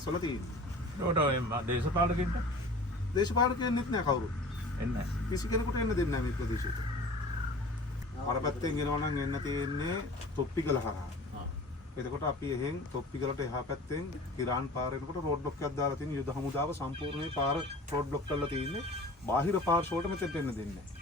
සොල තියෙන්නේ. ඒකට දේශපාලකින්ට දේශපාලකයෙන්නෙත් නෑ කවුරුත්. එන්නේ කිසි කෙනෙකුට එන්න දෙන්නේ නෑ මේ ප්‍රදේශයට. අර පැත්තෙන් එනවා නම් එන්න තියෙන්නේ තොප්පිගල හරහා. එතකොට අපි එහෙන් තොප්පිගලට එහා පැත්තෙන් ඉරාන් පාර එනකොට රෝඩ් බ්ලොක් එකක් දාලා තියෙන යුද හමුදාව සම්පූර්ණයෙන් පාර රෝඩ් බ්ලොක් කරලා තියෙන්නේ. බාහිර පාර්ශ්ව වලට මෙතෙන්ට එන්න දෙන්නේ නෑ.